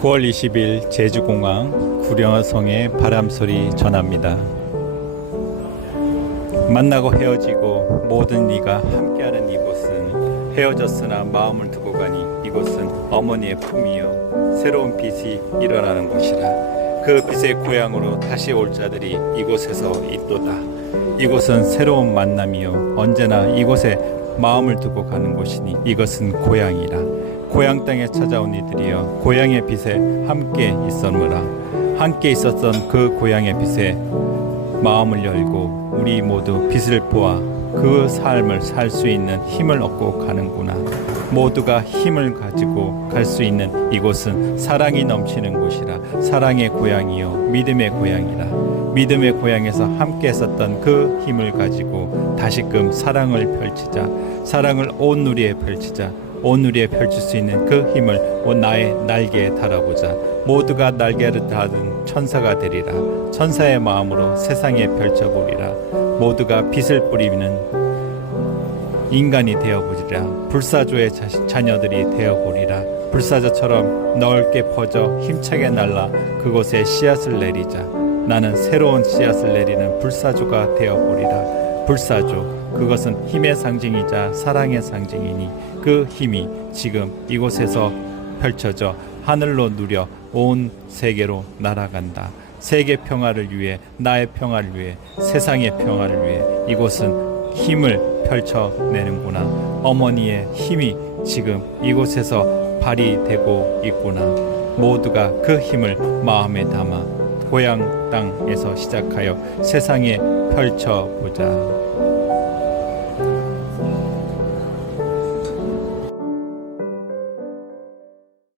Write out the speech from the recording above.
9월 20일 제주공항 구령어성의 바람소리 전합니다. 만나고 헤어지고 모든 이가 함께하는 이곳은 헤어졌으나 마음을 두고 가니 이곳은 어머니의 품이요 새로운 빛이 일어나는 곳이라. 그 빛의 고향으로 다시 올 자들이 이곳에서 있도다. 이곳은 새로운 만남이요 언제나 이곳에 마음을 두고 가는 곳이니 이것은 고향이라 고향 땅에 찾아온 이들이여 고향의 빛에 함께 있었노라. 함께 있었던 그 고향의 빛에 마음을 열고 우리 모두 빛을 보아 그 삶을 살 수 있는 힘을 얻고 가는구나. 모두가 힘을 가지고 갈 수 있는 이곳은 사랑이 넘치는 곳이라. 사랑의 고향이요 믿음의 고향이라. 믿음의 고향에서 함께 했었던 그 힘을 가지고 다시금 사랑을 펼치자. 사랑을 온 누리에 펼치자 온 누리에 펼칠 수 있는 그 힘을 온 나의 날개에 달아보자. 모두가 날개를 닫은 천사가 되리라. 천사의 마음으로 세상에 펼쳐보리라. 모두가 빛을 뿌리는 인간이 되어보리라. 불사조의 자녀들이 되어보리라. 불사조처럼 넓게 퍼져 힘차게 날라 그곳에 씨앗을 내리자. 나는 새로운 씨앗을 내리는 불사조가 되어보리라. 불사조 그것은 힘의 상징이자 사랑의 상징이니 그 힘이 지금 이곳에서 펼쳐져 하늘로 누려 온 세계로 날아간다. 세계 평화를 위해 나의 평화를 위해 세상의 평화를 위해 이곳은 힘을 펼쳐내는구나. 어머니의 힘이 지금 이곳에서 발휘되고 있구나. 모두가 그 힘을 마음에 담아 고향 땅에서 시작하여 세상에 펼쳐보자.